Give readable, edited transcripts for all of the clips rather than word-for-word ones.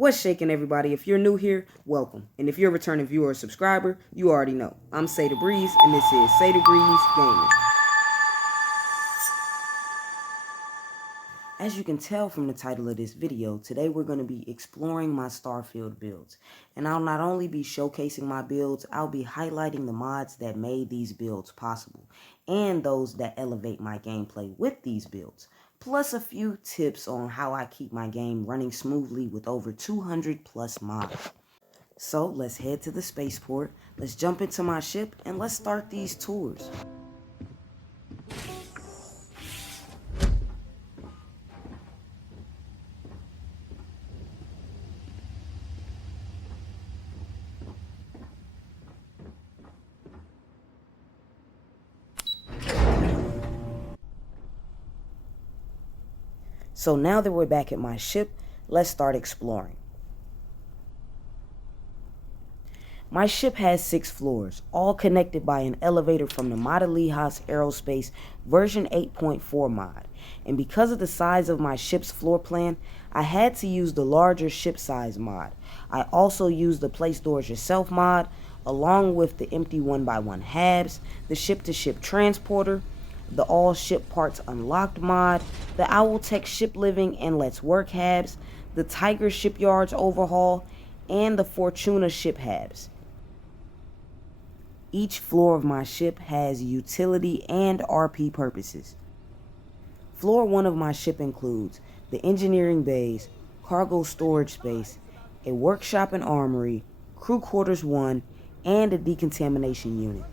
What's shaking, everybody? If you're new here, welcome. And if you're a returning viewer or subscriber, you already know. I'm Say the Breeze, and this is Say the Breeze Gaming. As you can tell from the title of this video, today we're going to be exploring my Starfield builds. And I'll not only be showcasing my builds, I'll be highlighting the mods that made these builds possible, and those that elevate my gameplay with these builds. Plus a few tips on how I keep my game running smoothly with over 200 plus mods. So let's head to the spaceport, let's jump into my ship, and let's start these tours. So now that we're back at my ship, let's start exploring. My ship has 6 floors, all connected by an elevator from the Modalijas Aerospace version 8.4 mod. And because of the size of my ship's floor plan, I had to use the larger ship size mod. I also used the Place Doors Yourself mod, along with the empty 1x1 habs, the ship-to-ship transporter, the all ship parts unlocked mod, the Owltech ship living and let's work habs, the Tiger shipyards overhaul, and the Fortuna ship habs. Each floor of my ship has utility and RP purposes. Floor 1 of my ship includes the engineering bays, cargo storage space, a workshop and armory, crew quarters 1, and a decontamination unit.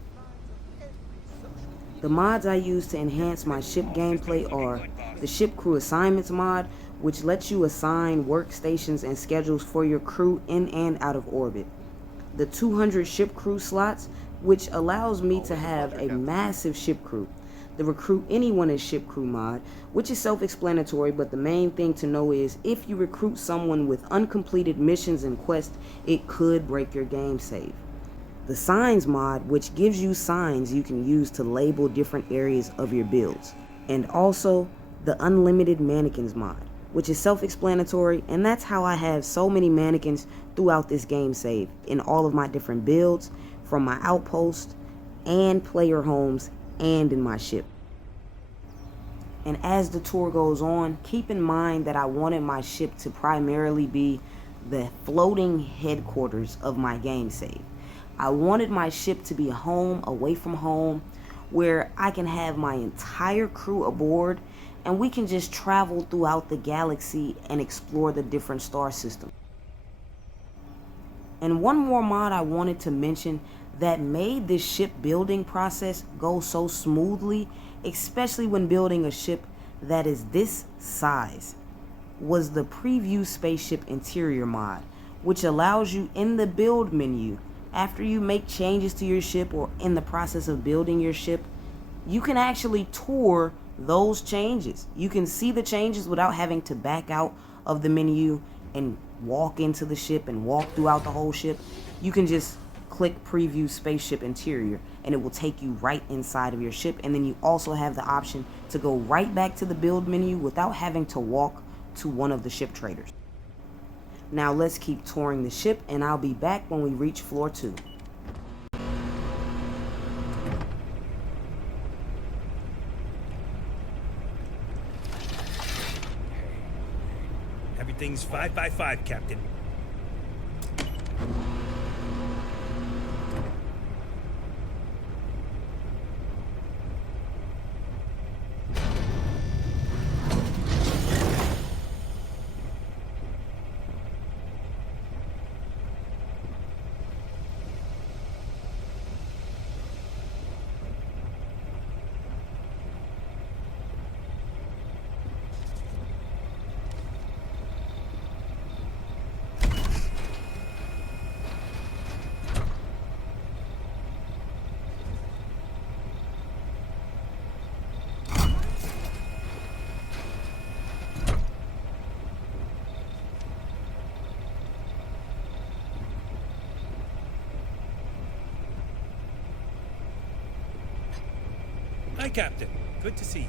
The mods I use to enhance my ship gameplay are the Ship Crew Assignments mod, which lets you assign workstations and schedules for your crew in and out of orbit. The 200 ship crew slots, which allows me to have a massive ship crew. The Recruit Anyone as Ship Crew mod, which is self-explanatory, but the main thing to know is if you recruit someone with uncompleted missions and quests, it could break your game save. The Signs mod, which gives you signs you can use to label different areas of your builds. And also, the Unlimited Mannequins mod, which is self-explanatory, and that's how I have so many mannequins throughout this game save, in all of my different builds, from my outpost, and player homes, and in my ship. And as the tour goes on, keep in mind that I wanted my ship to primarily be the floating headquarters of my game save. I wanted my ship to be a home away from home where I can have my entire crew aboard and we can just travel throughout the galaxy and explore the different star systems. And one more mod I wanted to mention that made this ship building process go so smoothly, especially when building a ship that is this size, was the Preview Spaceship Interior mod, which allows you in the build menu, after you make changes to your ship or in the process of building your ship, you can actually tour those changes. You can see the changes without having to back out of the menu and walk into the ship and walk throughout the whole ship. You can just click Preview Spaceship Interior and it will take you right inside of your ship, and then you also have the option to go right back to the build menu without having to walk to one of the ship traders. Now let's keep touring the ship, and I'll be back when we reach floor 2. Everything's 5x5, Captain. Hi, Captain. Good to see you.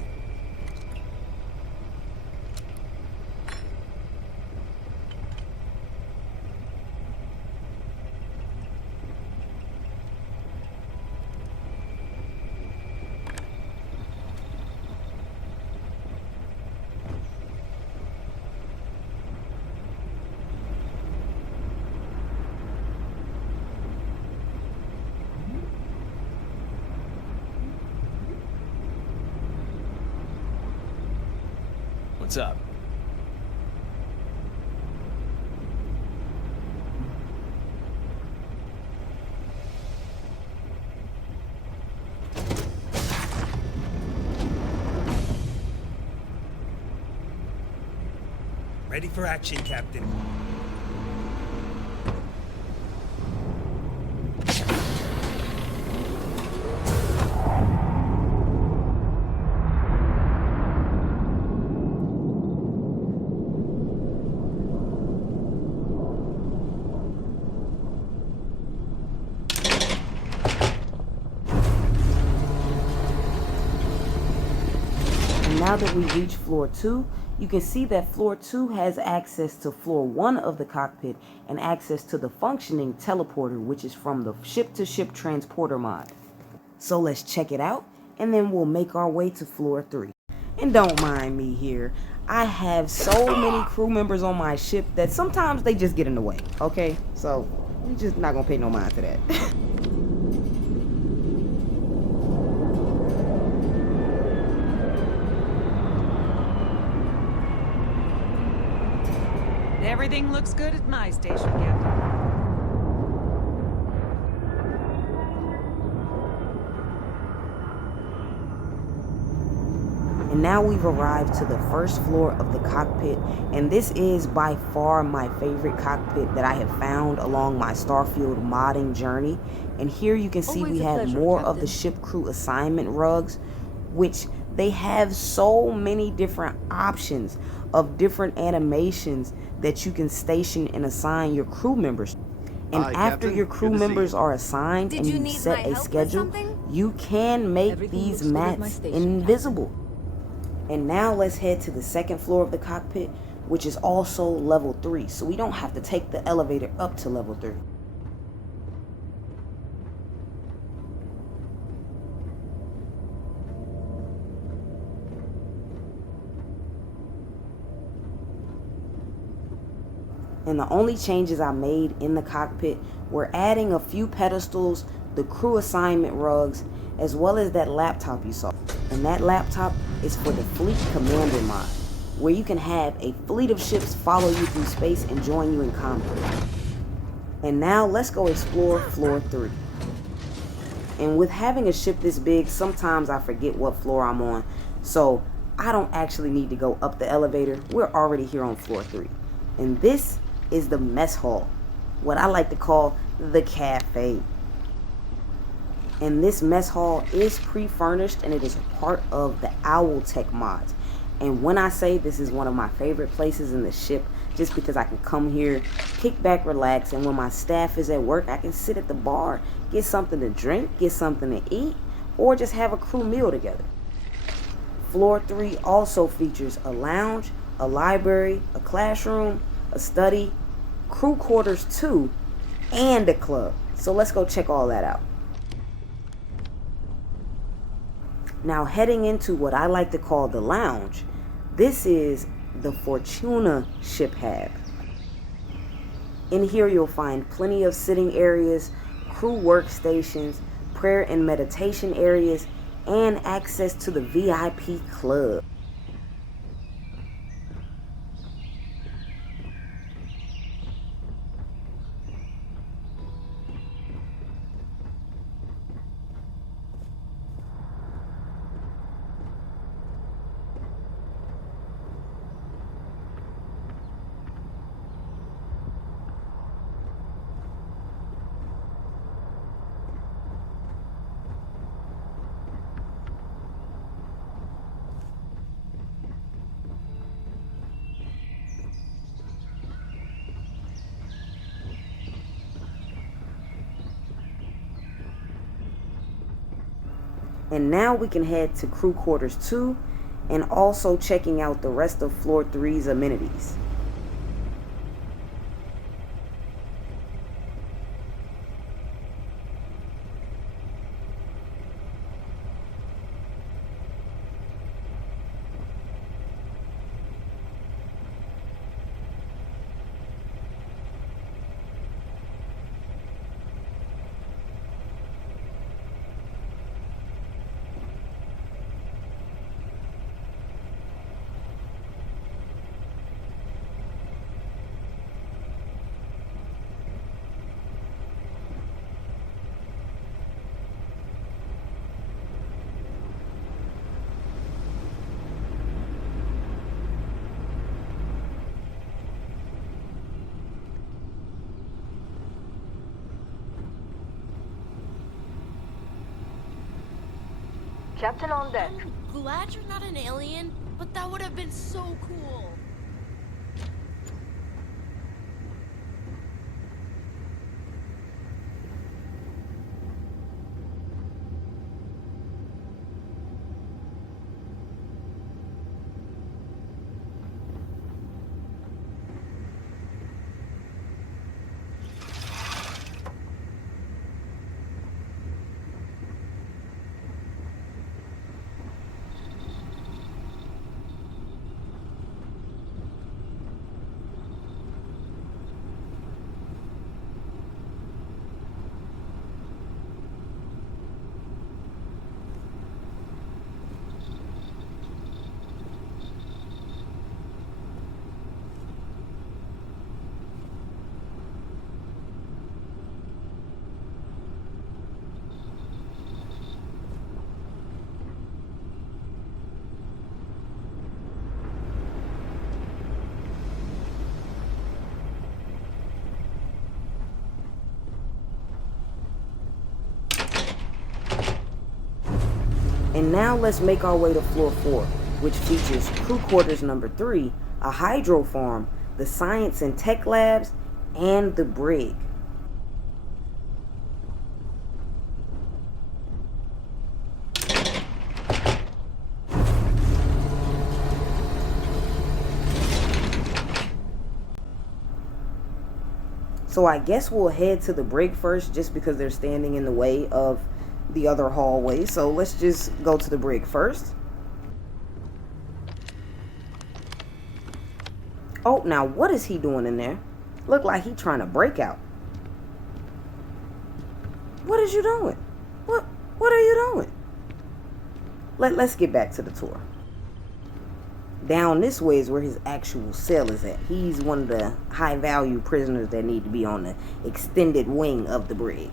What's up? Ready for action, Captain. And now that we reach floor 2, you can see that floor 2 has access to floor 1 of the cockpit and access to the functioning teleporter, which is from the ship-to-ship transporter mod. So let's check it out, and then we'll make our way to floor 3. And don't mind me here, I have so many crew members on my ship that sometimes they just get in the way, okay? So we just not gonna pay no mind to that. Everything looks good at my station, Captain. And now we've arrived to the first floor of the cockpit, and this is by far my favorite cockpit that I have found along my Starfield modding journey. And here you can see we have more of the ship crew assignment rugs, which they have so many different options of different animations that you can station and assign your crew members. And after Captain. your crew members are assigned and you set a schedule, you can make these mats invisible. And now let's head to the second floor of the cockpit, which is also level 3, so we don't have to take the elevator up to level 3. And the only changes I made in the cockpit were adding a few pedestals, the crew assignment rugs, as well as that laptop you saw. And that laptop is for the Fleet Commander mod, where you can have a fleet of ships follow you through space and join you in combat. And now let's go explore floor 3. And with having a ship this big, sometimes I forget what floor I'm on, so I don't actually need to go up the elevator. We're already here on floor 3. And this is the mess hall, what I like to call the cafe. And this mess hall is pre-furnished, and it is a part of the Owl Tech mods. And when I say this is one of my favorite places in the ship, just because I can come here, kick back, relax, and when my staff is at work, I can sit at the bar, get something to drink, get something to eat, or just have a crew meal together. Floor 3 also features a lounge, a library, a classroom, a study, crew quarters 2, and a club. So let's go check all that out. Now heading into what I like to call the lounge, this is the Fortuna ship hab. In here you'll find plenty of sitting areas, crew workstations, prayer and meditation areas, and access to the VIP club. And now we can head to crew quarters 2 and also checking out the rest of floor 3's amenities. Captain on deck. I'm glad you're not an alien, but that would have been so cool. And now let's make our way to floor 4, which features crew quarters number 3, a hydro farm, the science and tech labs, and the brig. So I guess we'll head to the brig first, just because they're standing in the way of the other hallway. So let's just go to the brig first. Oh, now what is he doing in there? Look like he trying to break out. What is you doing? What are you doing? Let's get back to the tour. Down this way is where his actual cell is at. He's one of the high value prisoners that need to be on the extended wing of the brig.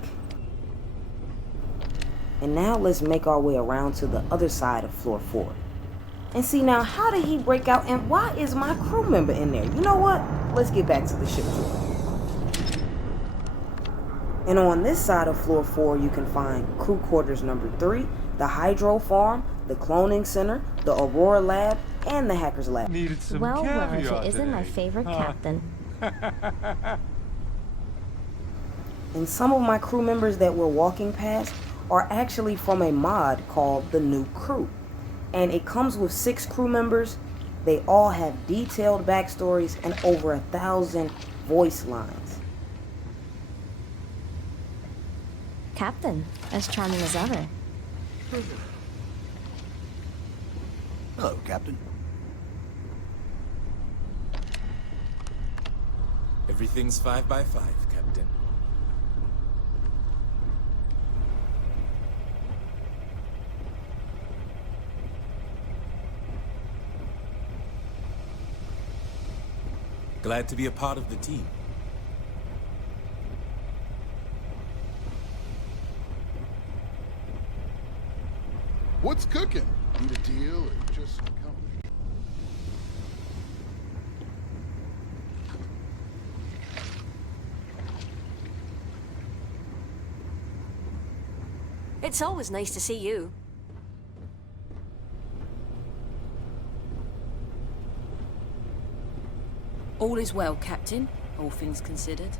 And now let's make our way around to the other side of floor 4. And see, now how did he break out, and why is my crew member in there? You know what? Let's get back to the ship tour. And on this side of floor 4, you can find crew quarters number 3, the hydro farm, the cloning center, the Aurora lab, and the hackers lab. Needed some Well, caviar if it isn't today. my favorite captain. And some of my crew members that we're walking past are actually from a mod called the New Crew. And it comes with 6 crew members. They all have detailed backstories and over 1,000 voice lines. Captain, as charming as ever. Hello, Captain. Everything's 5 by 5, Captain. Glad to be a part of the team. What's cooking? Need a deal or just some company? It's always nice to see you. All is well, Captain, all things considered.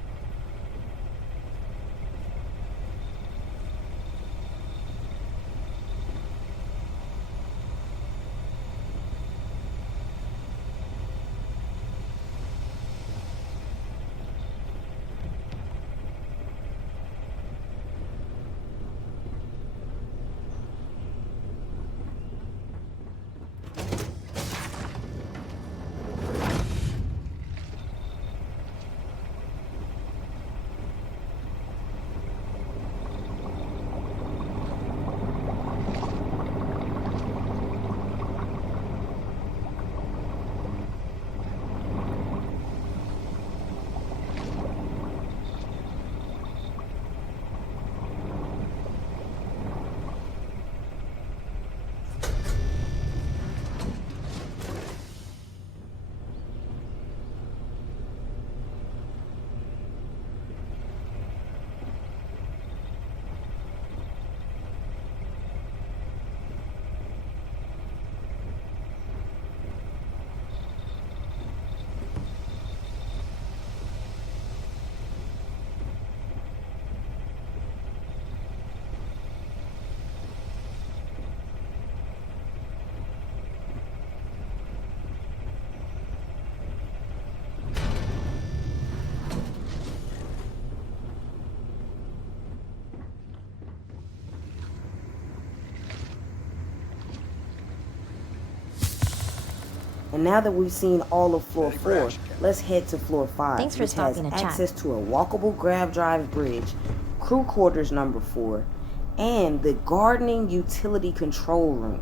And now that we've seen all of floor Ready for 4, action, Captain. let's head to floor 5, Thanks for which has stopping to chat. access to a walkable grav drive bridge, crew quarters number 4, and the gardening utility control room.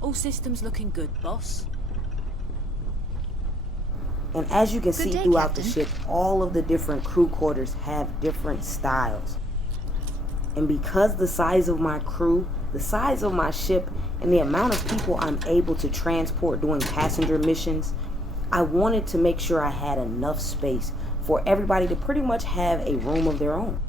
All systems looking good, boss. And as you can see day, throughout the Captain. ship, all of the different crew quarters have different styles. And because the size of my crew, the size of my ship, and the amount of people I'm able to transport doing passenger missions, I wanted to make sure I had enough space for everybody to pretty much have a room of their own.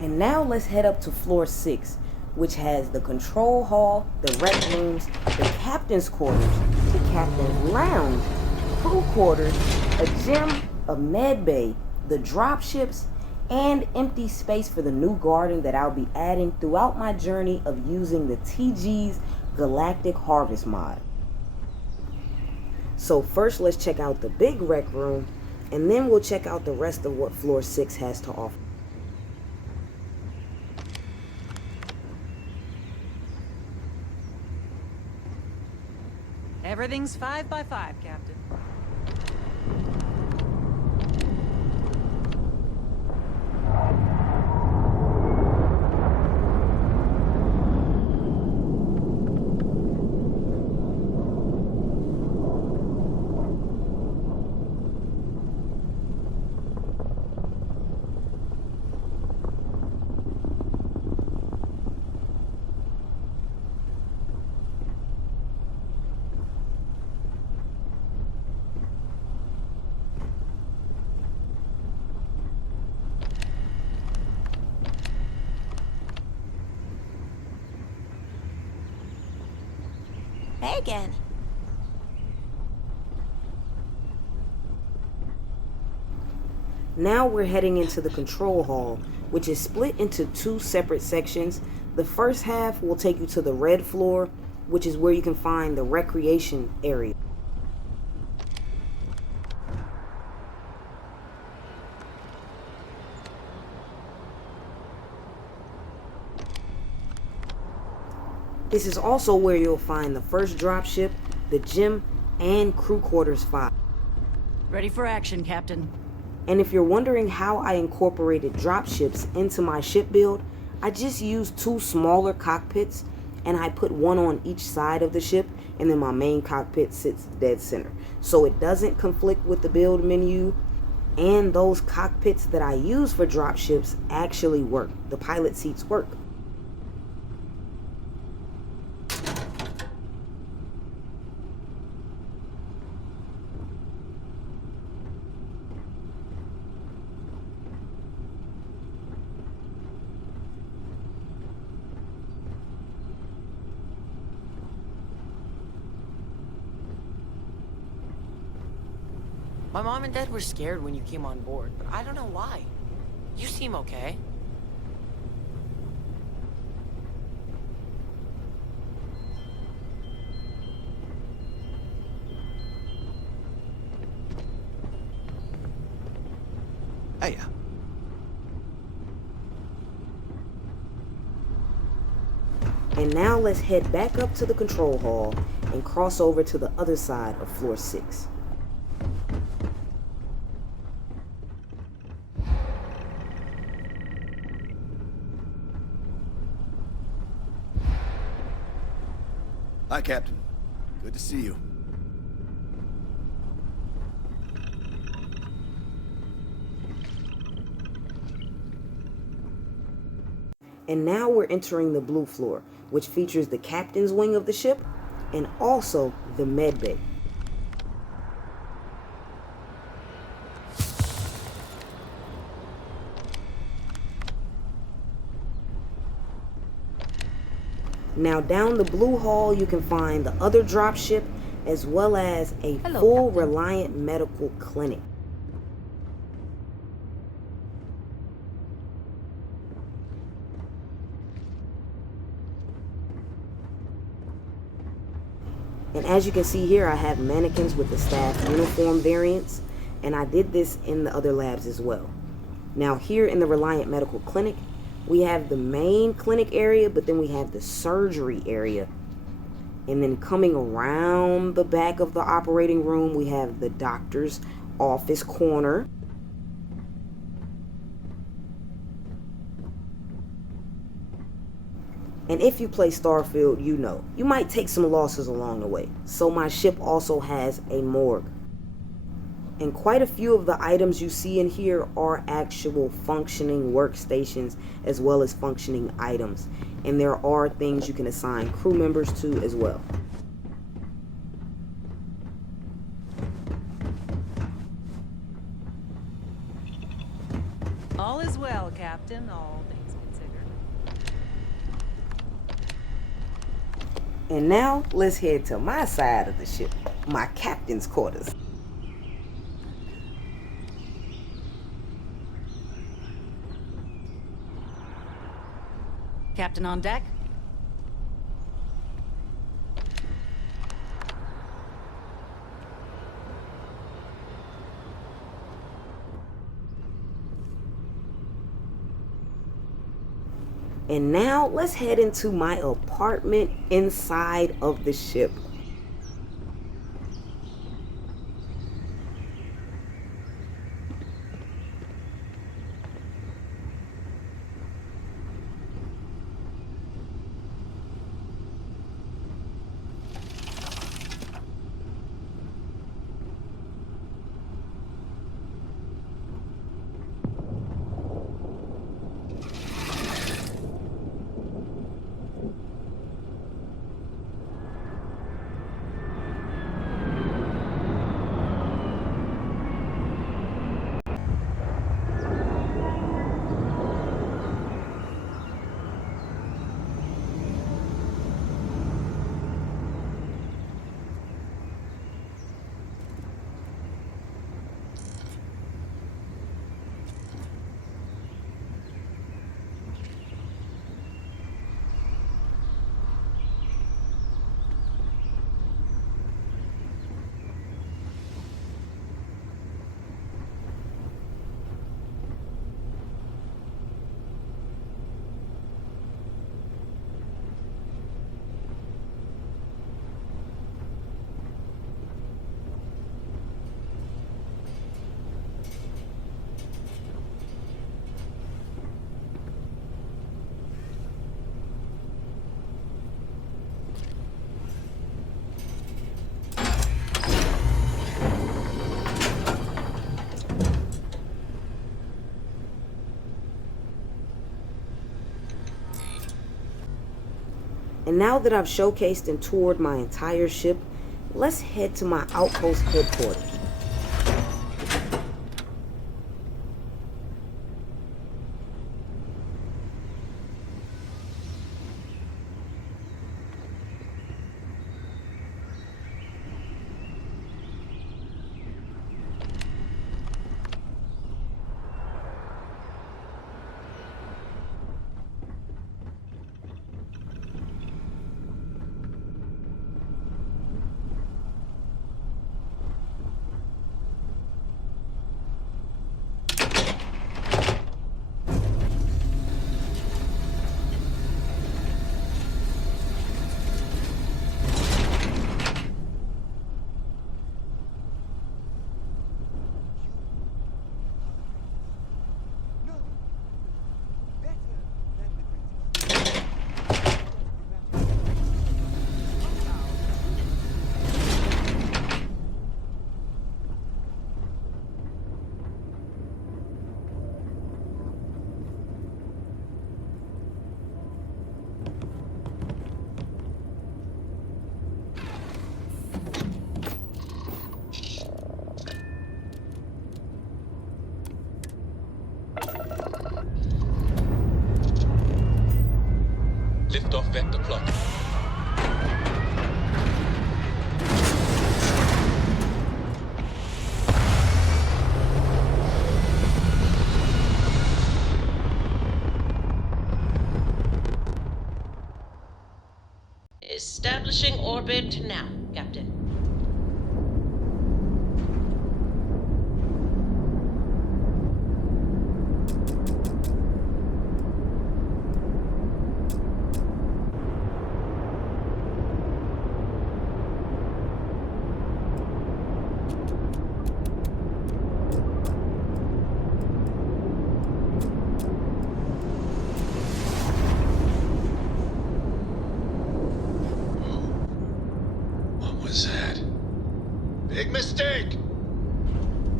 And now let's head up to floor 6, which has the control hall, the rec rooms, the captain's quarters, the captain's lounge, crew quarters, a gym, a med bay, the drop ships, and empty space for the new garden that I'll be adding throughout my journey of using the TG's Galactic Harvest mod. So first let's check out the big rec room, and then we'll check out the rest of what floor 6 has to offer. Everything's 5 by 5, Captain. Hey again. Now we're heading into the control hall, which is split into 2 separate sections. The first half will take you to the red floor, which is where you can find the recreation area. This is also where you'll find the first dropship, the gym, and crew quarters 5. Ready for action, Captain. And if you're wondering how I incorporated dropships into my ship build, I just used 2 smaller cockpits, and I put one on each side of the ship, and then my main cockpit sits dead center. So it doesn't conflict with the build menu, and those cockpits that I use for dropships actually work. The pilot seats work. My mom and dad were scared when you came on board, but I don't know why. You seem okay. Hey, And now let's head back up to the control hall and cross over to the other side of floor 6. Hi, Captain. Good to see you. And now we're entering the blue floor, which features the captain's wing of the ship and also the med bay. Now down the blue hall you can find the other dropship as well as a Hello, full Captain. Reliant medical clinic. And as you can see here, I have mannequins with the staff uniform variants, and I did this in the other labs as well. Now here in the Reliant Medical Clinic, we have the main clinic area, but then we have the surgery area. And then coming around the back of the operating room, we have the doctor's office corner. And if you play Starfield, you know, you might take some losses along the way. So my ship also has a morgue. And quite a few of the items you see in here are actual functioning workstations as well as functioning items. And there are things you can assign crew members to as well. All is well, Captain, all things considered. And now let's head to my side of the ship, my captain's quarters. Captain on deck? And now let's head into my apartment inside of the ship. And now that I've showcased and toured my entire ship, let's head to my outpost headquarters. Liftoff vector plug. Establishing orbit now, Captain. What was that? Big mistake!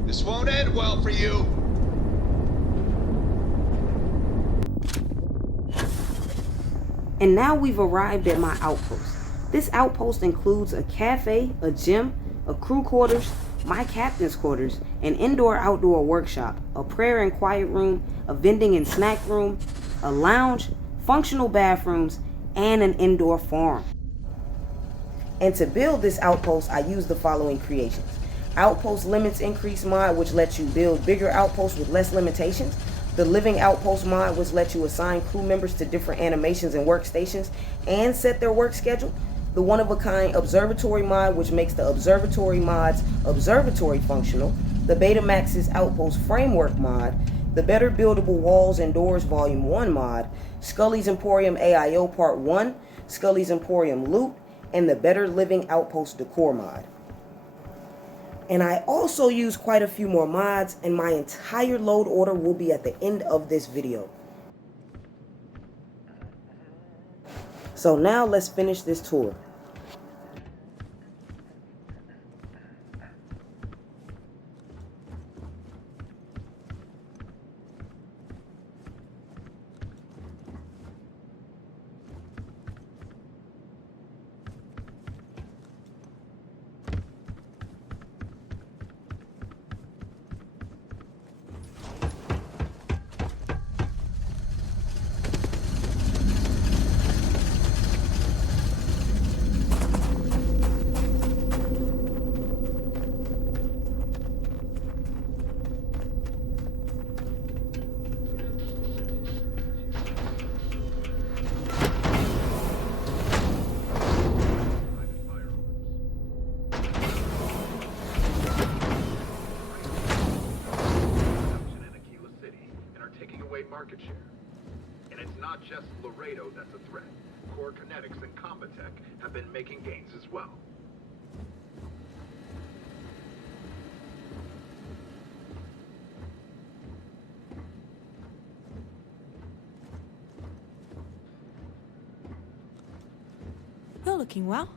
This won't end well for you! And now we've arrived at my outpost. This outpost includes a cafe, a gym, a crew quarters, my captain's quarters, an indoor-outdoor workshop, a prayer and quiet room, a vending and snack room, a lounge, functional bathrooms, and an indoor farm. And to build this outpost, I used the following creations. Outpost Limits Increase mod, which lets you build bigger outposts with less limitations. The Living Outpost mod, which lets you assign crew members to different animations and workstations and set their work schedule. The one-of-a-kind Observatory mod, which makes the Observatory mod's Observatory functional. The Betamax's Outpost Framework mod. The Better Buildable Walls and Doors Volume 1 mod. Scully's Emporium AIO Part 1. Scully's Emporium Loot. And the Better Living Outpost Decor mod. And I also use quite a few more mods, and my entire load order will be at the end of this video. So now let's finish this tour. Market share. And it's not just Laredo that's a threat. Core Kinetics and Combatech have been making gains as well. You're looking well.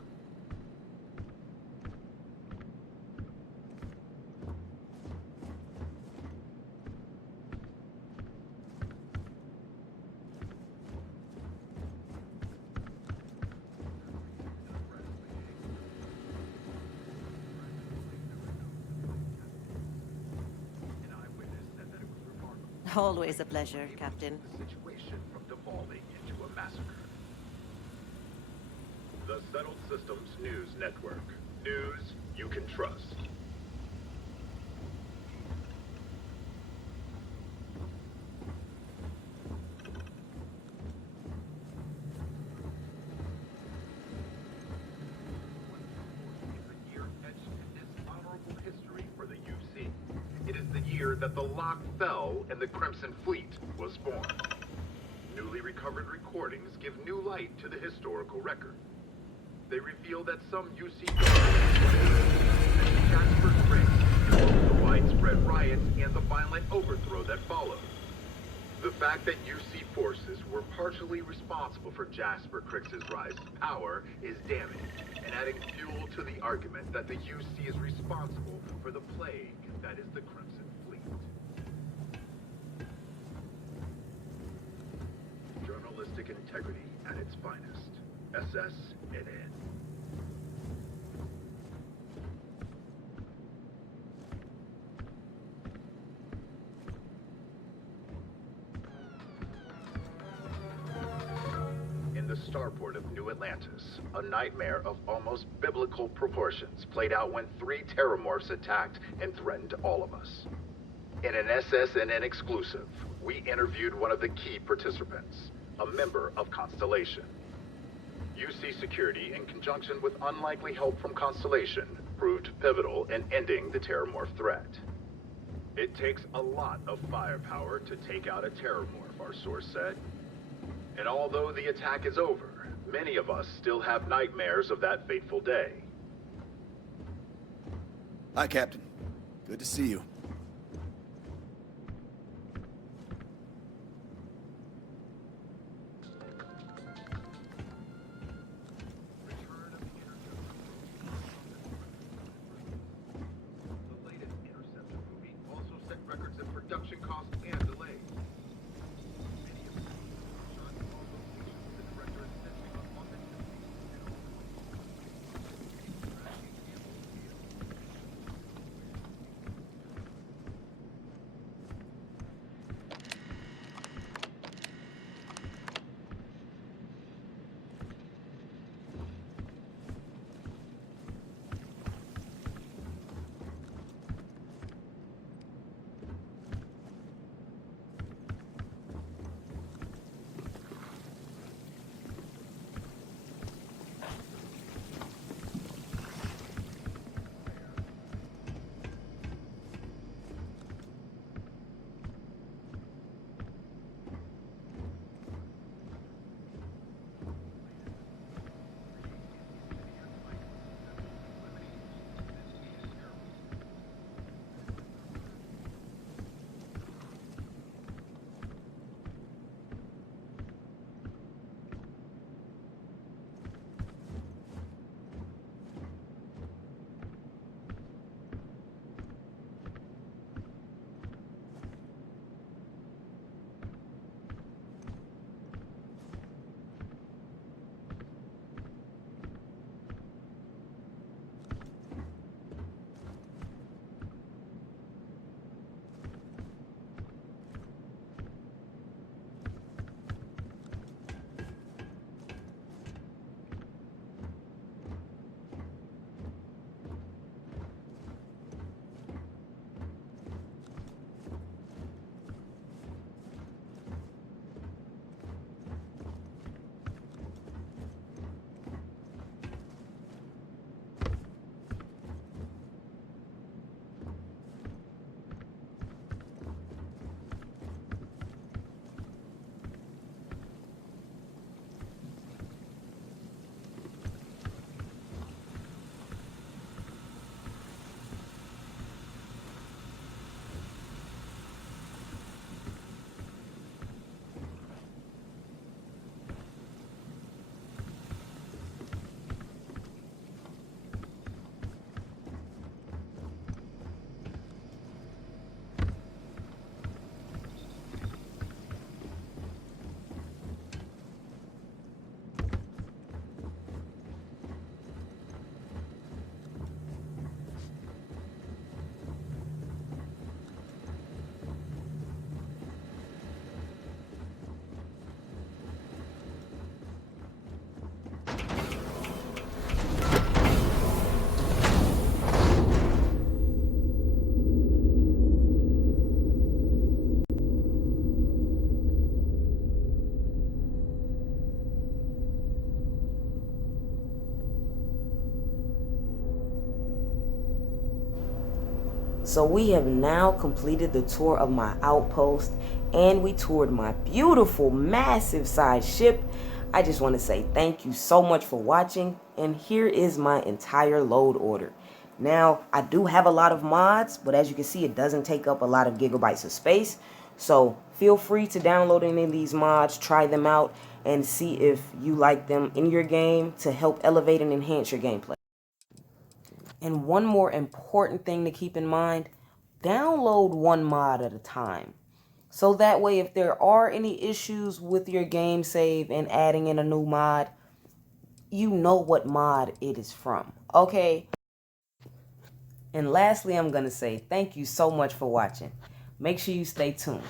Always a pleasure, Captain. The situation from devolving into a massacre. The Settled Systems News Network. News you can trust. It's a year etched in dishonorable history for the UC. It is the year that the Lock fell and the Crimson Fleet was formed. Newly recovered recordings give new light to the historical record. They reveal that some UC guards Jasper Crick invoked the widespread riots and the violent overthrow that followed. The fact that UC forces were partially responsible for Jasper Crick's rise to power is damning, and adding fuel to the argument that the UC is responsible for the plague that is the Crimson Fleet. Journalistic integrity at its finest. SSNN. In the starport of New Atlantis, a nightmare of almost biblical proportions played out when 3 terramorphs attacked and threatened all of us. In an SSNN exclusive, we interviewed one of the key participants, a member of Constellation. UC security, in conjunction with unlikely help from Constellation, proved pivotal in ending the terramorph threat. It takes a lot of firepower to take out a terramorph, our source said. And although the attack is over, many of us still have nightmares of that fateful day. Hi, Captain. Good to see you. The latest Interceptor movie also set records in production cost and delays. Many of the scenes shot in all locations the director insisting on authenticity and So we have now completed the tour of my outpost, and we toured my beautiful, massive size ship. I just want to say thank you so much for watching, and here is my entire load order. Now, I do have a lot of mods, but as you can see, it doesn't take up a lot of gigabytes of space. So feel free to download any of these mods, try them out, and see if you like them in your game to help elevate and enhance your gameplay. And one more important thing to keep in mind, download one mod at a time. So that way, if there are any issues with your game save and adding in a new mod, you know what mod it is from, okay? And lastly, I'm going to say thank you so much for watching. Make sure you stay tuned.